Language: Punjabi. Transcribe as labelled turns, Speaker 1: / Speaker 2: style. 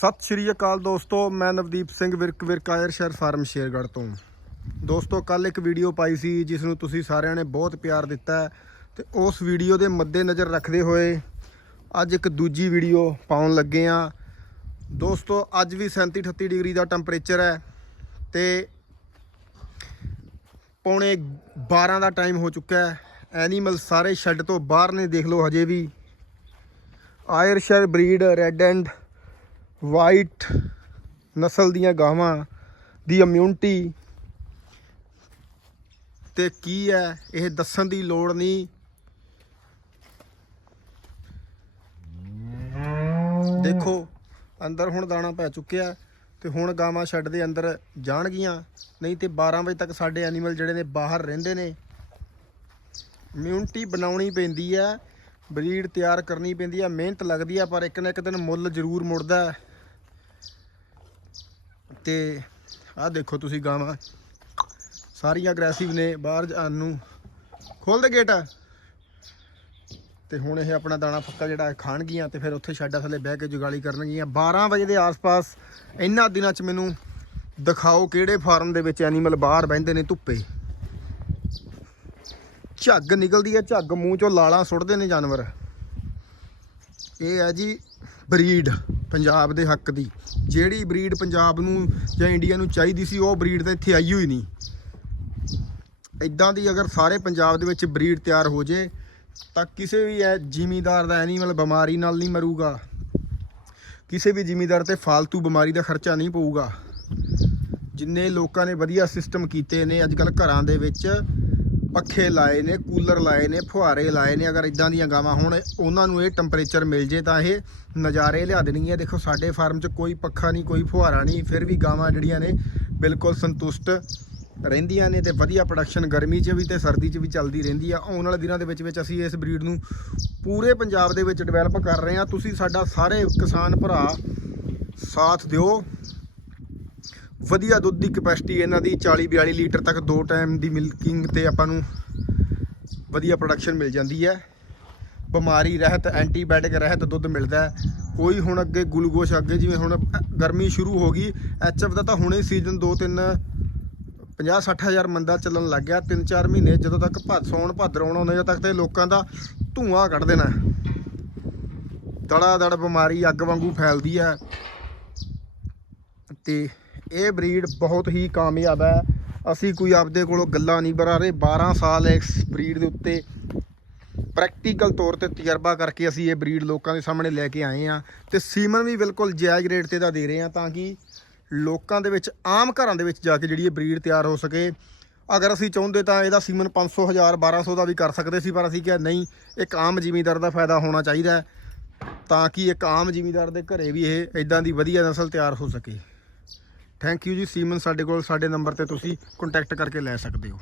Speaker 1: ਸਤਿ ਸ਼੍ਰੀ ਅਕਾਲ ਦੋਸਤੋ, ਮੈਂ ਨਵਦੀਪ ਸਿੰਘ ਵਿਰਕ ਵਿਰਕਾਇਰ ਸ਼ਹਿਰ ਫਾਰਮ ਸ਼ੇਰਗੜ੍ਹ ਤੋਂ। ਦੋਸਤੋ ਕੱਲ ਇੱਕ ਵੀਡੀਓ ਪਾਈ ਸੀ ਜਿਸ ਨੂੰ ਤੁਸੀਂ ਸਾਰਿਆਂ ਨੇ ਬਹੁਤ ਪਿਆਰ ਦਿੱਤਾ ਹੈ ਤੇ ਉਸ ਵੀਡੀਓ ਦੇ ਮੱਦੇਨਜ਼ਰ ਰੱਖਦੇ ਹੋਏ ਅੱਜ ਇੱਕ ਦੂਜੀ ਵੀਡੀਓ ਪਾਉਣ ਲੱਗੇ ਆ ਦੋਸਤੋ, ਅੱਜ ਵੀ 37 38 ਡਿਗਰੀ ਦਾ ਟੈਂਪਰੇਚਰ ਹੈ ਤੇ ਪੌਣੇ 12 ਦਾ ਟਾਈਮ ਹੋ ਚੁੱਕਾ ਹੈ। ਐਨੀਮਲ ਸਾਰੇ ਸ਼ੈੱਡ ਤੋਂ ਬਾਹਰ ਨੇ, ਦੇਖ ਲਓ ਹਜੇ ਵੀ। Ayrshire breed, red and white ਨਸਲ ਦੀਆਂ ਗਾਵਾਂ ਦੀ ਇਮਿਊਨਿਟੀ ਤੇ ਕੀ ਹੈ, ਇਹ ਦੱਸਣ ਦੀ ਲੋੜ ਨਹੀਂ। ਦੇਖੋ, ਅੰਦਰ ਹੁਣ ਦਾਣਾ ਪੈ ਚੁੱਕਿਆ ਤੇ ਹੁਣ ਗਾਵਾਂ ਛੱਡ ਦੇ ਅੰਦਰ ਜਾਣਗੀਆਂ, ਨਹੀਂ ਤੇ 12 ਵਜੇ ਤੱਕ ਸਾਡੇ ਐਨੀਮਲ ਜਿਹੜੇ ਨੇ ਬਾਹਰ ਰਹਿੰਦੇ ਨੇ। ਇਮਿਊਨਿਟੀ ਬਣਾਉਣੀ ਪੈਂਦੀ ਹੈ, ਬਰੀਡ ਤਿਆਰ ਕਰਨੀ ਪੈਂਦੀ ਹੈ, ਮਿਹਨਤ ਲੱਗਦੀ ਹੈ, ਪਰ ਇੱਕ ਨਾ ਇੱਕ ਦਿਨ ਮੁੱਲ ਜ਼ਰੂਰ ਮੁੜਦਾ ਹੈ। ਤੇ ਆਹ ਦੇਖੋ ਤੁਸੀਂ ਗਾਵਾਂ। ਸਾਰੀਆਂ ਅਗਰੈਸਿਵ ਨੇ, ਬਾਹਰ ਜਾਣ ਨੂੰ। ਖੋਲ ਦੇ ਗੇਟ ਤੇ ਹੁਣ ਇਹ ਆਪਣਾ ਦਾਣਾ ਫੱਕਾ ਜਿਹੜਾ ਖਾਣਗੀਆਂ ਤੇ ਫਿਰ ਉੱਥੇ ਛੱਡਾ ਥੱਲੇ ਬਹਿ ਕੇ ਜੁਗਾਲੀ ਕਰਨਗੀਆਂ। 12 ਵਜੇ ਦੇ ਆਸ-ਪਾਸ ਇਹਨਾਂ ਦਿਨਾਂ 'ਚ ਮੈਨੂੰ ਦਿਖਾਓ ਕਿਹੜੇ ਫਾਰਮ ਦੇ ਵਿੱਚ ਐਨੀਮਲ ਬਾਹਰ ਬਹਿੰਦੇ ਨੇ ਧੁੱਪੇ। ਝੱਗ ਨਿਕਲਦੀ ਹੈ, ਝੱਗ ਮੂੰਹ ਚੋਂ ਲਾਲਾਂ ਸੁੱਟਦੇ ਨੇ ਜਾਨਵਰ। ਇਹ ਹੈ ਜੀ ਬਰੀਡ ਪੰਜਾਬ ਦੇ ਹੱਕ ਦੀ। ਜਿਹੜੀ ਬਰੀਡ ਪੰਜਾਬ ਨੂੰ ਜਾਂ ਇੰਡੀਆ ਨੂੰ ਚਾਹੀਦੀ ਸੀ, ਉਹ ਬਰੀਡ ਤਾਂ ਇੱਥੇ ਆਈ ਹੋਈ ਨਹੀਂ। ਇਦਾਂ ਦੀ ਅਗਰ ਸਾਰੇ ਪੰਜਾਬ ਦੇ ਵਿੱਚ ਬਰੀਡ ਤਿਆਰ ਹੋ ਜੇ, ਤਾਂ ਕਿਸੇ ਵੀ ਐ ਜ਼ਿਮੀਦਾਰ ਦਾ ਐਨੀਮਲ ਬਿਮਾਰੀ ਨਾਲ ਨਹੀਂ ਮਰੂਗਾ। ਕਿਸੇ ਵੀ ਜ਼ਿਮੀਦਾਰ ਤੇ ਫालतू ਬਿਮਾਰੀ ਦਾ ਖਰਚਾ ਨਹੀਂ ਪਊਗਾ। ਜਿੰਨੇ ਲੋਕਾਂ ਨੇ ਵਧੀਆ ਸਿਸਟਮ ਕੀਤੇ ਨੇ ਅੱਜ ਕੱਲ ਘਰਾਂ ਦੇ ਵਿੱਚ ਪੱਖੇ ਲਾਏ ਨੇ, ਕੂਲਰ ਲਾਏ ਨੇ, ਫੁਹਾਰੇ ਲਾਏ ਨੇ, ਅਗਰ ਇਦਾਂ ਦੀਆਂ ਗਾਵਾਂ ਹੋਣ, ਉਹਨਾਂ ਨੂੰ ਇਹ ਟੈਂਪਰੇਚਰ ਮਿਲ ਜੇ ਤਾਂ ਇਹ ਨਜ਼ਾਰੇ ਲਿਆ ਦੇਣਗੀਆਂ। ਦੇਖੋ, ਸਾਡੇ ਫਾਰਮ 'ਚ ਕੋਈ ਪੱਖਾ ਨਹੀਂ, ਕੋਈ ਫੁਹਾਰਾ ਨਹੀਂ, ਫਿਰ ਵੀ ਗਾਵਾਂ ਜਿਹੜੀਆਂ ਨੇ ਬਿਲਕੁਲ ਸੰਤੁਸ਼ਟ ਰਹਿੰਦੀਆਂ ਨੇ ਤੇ ਵਧੀਆ ਪ੍ਰੋਡਕਸ਼ਨ ਗਰਮੀ 'ਚ ਵੀ ਤੇ ਸਰਦੀ 'ਚ ਵੀ ਚੱਲਦੀ ਰਹਿੰਦੀ ਆ। ਆਉਣ ਵਾਲੇ ਦਿਨਾਂ ਦੇ ਵਿੱਚ ਵਿੱਚ ਅਸੀਂ ਇਸ ਬਰੀਡ ਨੂੰ ਪੂਰੇ ਪੰਜਾਬ ਦੇ ਵਿੱਚ ਡਿਵੈਲਪ ਕਰ ਰਹੇ ਹਾਂ। ਤੁਸੀਂ ਸਾਡਾ ਸਾਰੇ ਕਿਸਾਨ ਭਰਾ ਸਾਥ ਦਿਓ। ਵਧੀਆ ਦੁੱਧ ਦੀ ਕਪੈਸਿਟੀ ਇਹਨਾਂ ਦੀ 40 42 ਲੀਟਰ ਤੱਕ ਦੋ ਟਾਈਮ ਦੀ ਮਿਲਕਿੰਗ ਤੇ ਆਪਾਂ ਨੂੰ ਵਧੀਆ ਪ੍ਰੋਡਕਸ਼ਨ ਮਿਲ ਜਾਂਦੀ ਹੈ। ਬਿਮਾਰੀ, ਰਹਿਤ ਐਂਟੀਬਾਇਓਟਿਕ ਰਹਿਤ ਦੁੱਧ ਮਿਲਦਾ ਹੈ। ਕੋਈ ਹੁਣ ਅੱਗੇ ਗਲੂਕੋਸ਼ ਅੱਗੇ ਜਿਵੇਂ ਹੁਣ ਗਰਮੀ ਸ਼ੁਰੂ ਹੋ ਗਈ ਐਚਐਫ ਦਾ ਤਾਂ ਹੁਣੇ ਸੀਜ਼ਨ 2 3 50 60000 ਮੰਦਾ ਚੱਲਣ ਲੱਗ ਗਿਆ। 3-4 ਮਹੀਨੇ ਜਦੋਂ ਤੱਕ ਭੱਦ ਸੌਣ ਭਾਦਰ ਆਉਣਾ ਉਹਨਾਂ ਤੱਕ ਤੇ ਲੋਕਾਂ ਦਾ ਧੂਆਂ ਕੱਢ ਦੇਣਾ ਦੜਾ ਦੜ ਬਿਮਾਰੀ ਅੱਗ ਵਾਂਗੂ ਫੈਲਦੀ ਹੈ। ਤੇ ਇਹ ਬਰੀਡ ਬਹੁਤ ਹੀ ਕਾਮਯਾਬ ਹੈ। ਅਸੀਂ ਕੋਈ ਆਪਦੇ ਕੋਲੋਂ ਗੱਲਾਂ ਨਹੀਂ ਬਰਾ ਰਹੇ। 12 ਸਾਲ ਇਸ ਬਰੀਡ ਦੇ ਉੱਤੇ ਪ੍ਰੈਕਟੀਕਲ ਤੌਰ ਤੇ ਤਜਰਬਾ ਕਰਕੇ ਅਸੀਂ ਇਹ ਬਰੀਡ ਲੋਕਾਂ ਦੇ ਸਾਹਮਣੇ ਲੈ ਕੇ ਆਏ ਆ ਤੇ ਸੀਮਨ ਵੀ ਬਿਲਕੁਲ ਜਾਇਜ਼ ਰੇਟ ਤੇ ਦਾ ਦੇ ਰਹੇ ਆ ਤਾਂ ਕਿ ਲੋਕਾਂ ਦੇ ਵਿੱਚ, ਆਮ ਘਰਾਂ ਦੇ ਵਿੱਚ ਜਾ ਕੇ ਜਿਹੜੀ ਇਹ ਬਰੀਡ ਤਿਆਰ ਹੋ ਸਕੇ। ਅਗਰ ਅਸੀਂ ਚਾਹੁੰਦੇ ਤਾਂ ਇਹਦਾ ਸੀਮਨ 500 1000 1200 ਦਾ ਵੀ ਕਰ ਸਕਦੇ ਸੀ, ਪਰ ਅਸੀਂ ਕਿਹਾ ਨਹੀਂ, ਇੱਕ ਆਮ ਜ਼ਿਮੀਂਦਾਰ ਦਾ ਫਾਇਦਾ ਹੋਣਾ ਚਾਹੀਦਾ ਤਾਂ ਕਿ ਇੱਕ ਆਮ ਜ਼ਿਮੀਂਦਾਰ ਦੇ ਘਰੇ ਵੀ ਇਹ ਇਦਾਂ ਦੀ ਵਧੀਆ ਨਸਲ ਤਿਆਰ ਹੋ ਸਕੇ। ਥੈਂਕ ਯੂ ਜੀ। ਸੀਮਨ ਸਾਡੇ ਕੋਲ, ਸਾਡੇ ਨੰਬਰ ਤੇ ਤੁਸੀਂ ਕੰਟੈਕਟ ਕਰਕੇ ਲੈ ਸਕਦੇ ਹੋ।